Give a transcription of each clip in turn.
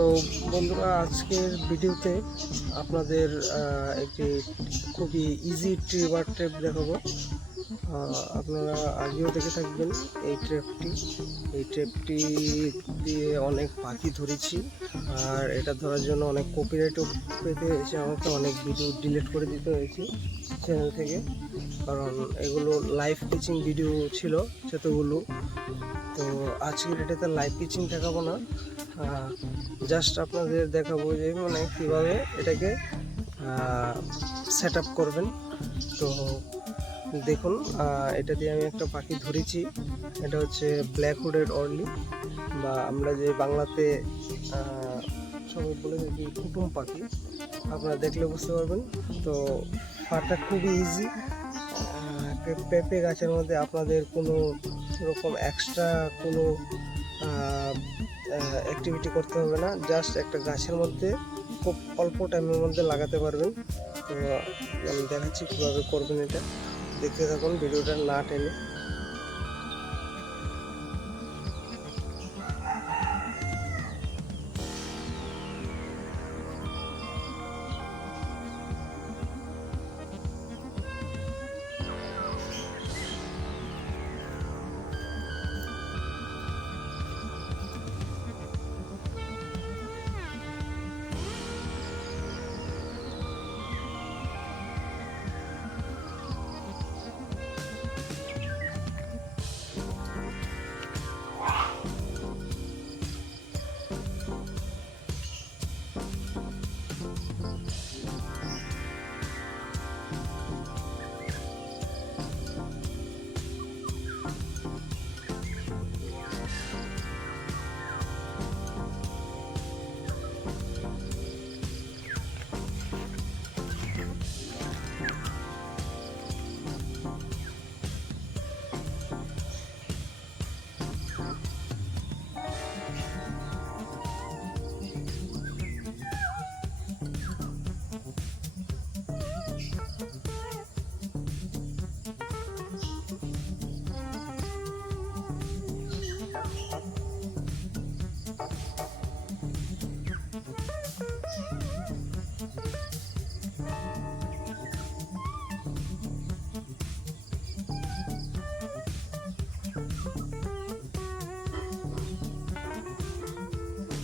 তো বন্ধুরা আজকের ভিডিওতে আপনাদের একটি খুবই ইজি ট্রিবার ট্রেপ দেখাবো। আপনারা আগেও দেখে থাকবেন এই ট্রেপটি এই ট্রেপটি দিয়ে অনেক পাখি ধরেছি, আর এটা ধরার জন্য অনেক কপিরাইটও পেতে হয়েছে আমাকে অনেক ভিডিও ডিলিট করে দিতে হয়েছে চ্যানেল থেকে। কারণ এগুলো লাইভ টিচিং ভিডিও ছিল সেতগুলো। তো আজকের এটাতে লাইভ টিচিং দেখাবো না। জাস্ট আপনাদের দেখাবো যে মানে কীভাবে এটাকে সেট আপ করবেন। তো দেখুন এটা দিয়ে আমি একটা পাখি ধরেছি। এটা হচ্ছে ব্ল্যাক হুডেড অর্লি বা আমরা যে বাংলাতে সবাই বলে থাকি কুটুম পাখি, আপনারা দেখলে বুঝতে পারবেন। তো ফারটা খুবই ইজি পেঁপে গাছের মধ্যে আপনাদের কোনো রকম এক্সট্রা কোনো অ্যাক্টিভিটি করতে হবে না। জাস্ট একটা গাছের মধ্যে খুব অল্প টাইমের মধ্যে লাগাতে পারবেন। তো আমি দেখাচ্ছি কীভাবে করবেন এটা। দেখতে থাকুন, ভিডিওটা না টেনে।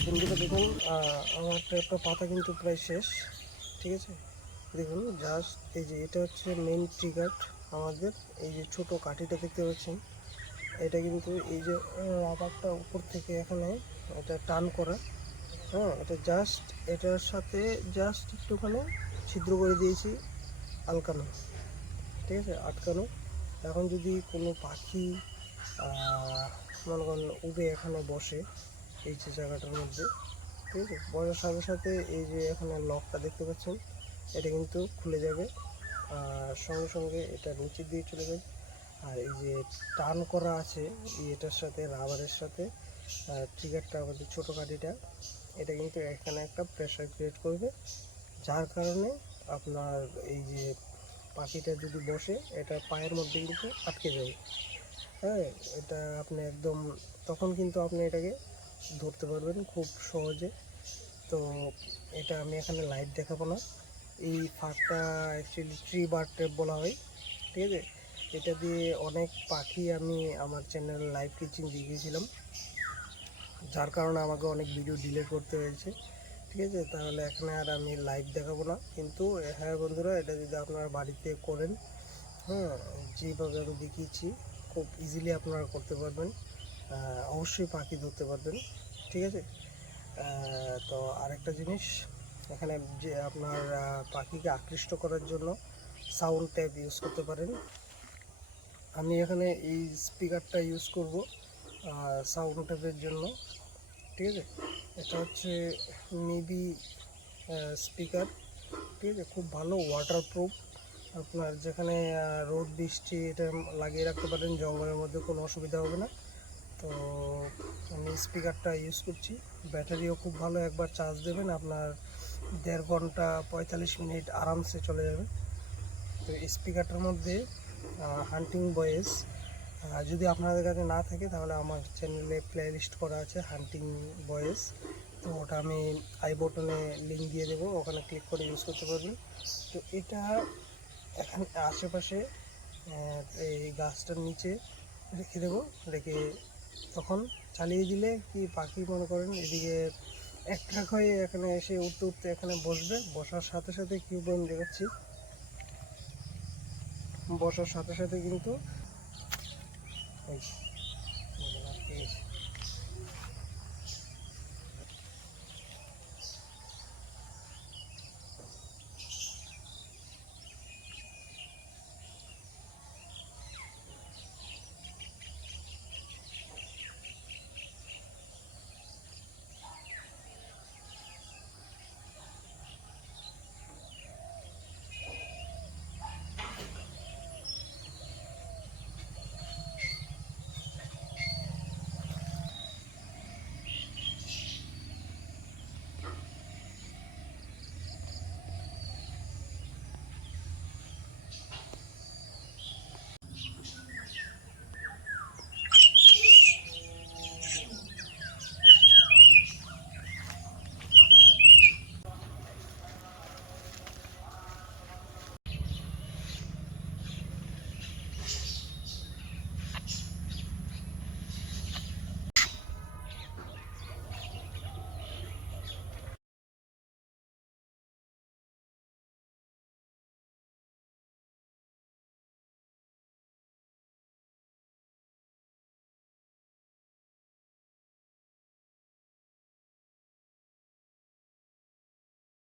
বন্ধুরা দেখুন আমার ট্র্যাপটা পাতা কিন্তু প্রায় শেষ, ঠিক আছে? দেখুন জাস্ট এই যে এটা হচ্ছে মেন ট্রিগার আমাদের, এই যে ছোট কাঠিটা দেখতে পাচ্ছেন। এটা কিন্তু এই যে রাবারটা উপর থেকে এখানে এটা টান করা হ্যাঁ এটা জাস্ট এটার সাথে জাস্ট একটুখানি ছিদ্র করে দিয়েছি, আলকানো, ঠিক আছে? আটকানো। এখন যদি কোনো পাখি মনে করেন উবে এখানে বসে এই যে জায়গাটার মধ্যে, ঠিক আছে? বসার সাথে সাথে এই যে এখানে লকটা দেখতে পাচ্ছেন, এটা কিন্তু খুলে যাবে। আর সঙ্গে সঙ্গে এটা নিচে দিয়ে চলে যাবে। আর এই যে টান করা আছে এটার সাথে, রাবারের সাথে ট্রিগারটা আমাদের ছোটো কাঠিটা এটা কিন্তু এখানে একটা প্রেশার ক্রিয়েট করবে। যার কারণে আপনার এই যে পাখিটা যদি বসে, এটা পায়ের মধ্যে কিন্তু আটকে যাবে। হ্যাঁ এটা আপনি একদম, তখন কিন্তু আপনি এটাকে ধরতে পারবেন খুব সহজে। তো এটা আমি এখানে লাইভ দেখাবো না। এই ফাঁকটা অ্যাকচুয়ালি ট্রি বার ট্রেপ বলা হয়, ঠিক আছে? এটা দিয়ে অনেক পাখি আমি আমার চ্যানেল লাইভ কিচিং দেখিয়েছিলাম যার কারণে আমাকে অনেক ভিডিও ডিলে করতে হয়েছে, ঠিক আছে? তাহলে এখানে আর আমি লাইভ দেখাবো না। কিন্তু হ্যাঁ বন্ধুরা, এটা যদি আপনারা বাড়িতে করেন হ্যাঁ যেভাবে আমি দেখিয়েছি, খুব ইজিলি আপনারা করতে পারবেন। অবশ্যই পাখি ধরতে পারবেন, ঠিক আছে? তো আরেকটা জিনিস, এখানে যে আপনার পাখিকে আকৃষ্ট করার জন্য সাউন্ড ট্যাব ইউজ করতে পারেন। আমি এখানে এই স্পিকারটা ইউজ করব সাউন্ড ট্যাবের জন্য, ঠিক আছে? এটা হচ্ছে মেবি স্পিকার ঠিক আছে? খুব ভালো ওয়াটারপ্রুফ আপনার যেখানে রোদ, বৃষ্টি, এটা লাগিয়ে রাখতে পারেন, জঙ্গলের মধ্যে কোনো অসুবিধা হবে না। তো আমি স্পিকারটা ইউজ করছি। ব্যাটারিও খুব ভালো, একবার চার্জ দেবেন, আপনার দেড় ঘণ্টা পঁয়তাল্লিশ মিনিট আরামসে চলে যাবে। তো স্পিকারটার মধ্যে হান্টিং বয়েস যদি আপনাদের কাছে না থাকে, তাহলে আমার চ্যানেলে প্লে লিস্ট করা আছে হান্টিং বয়েস তো ওটা আমি আই বটনে লিঙ্ক দিয়ে দেবো, ওখানে ক্লিক করে ইউজ করতে পারবেন। তো এটা এখানে আশেপাশে এই গাছটার নিচে রেখে দেবো, রেখে তখন চালিয়ে দিলে কি পাখি মনে করেন এদিকে এক হয়ে এখানে এসে উঠতে উঠতে এখানে বসবে। বসার সাথে সাথে কি বন দেখাচ্ছি। বসার সাথে সাথে কিন্তু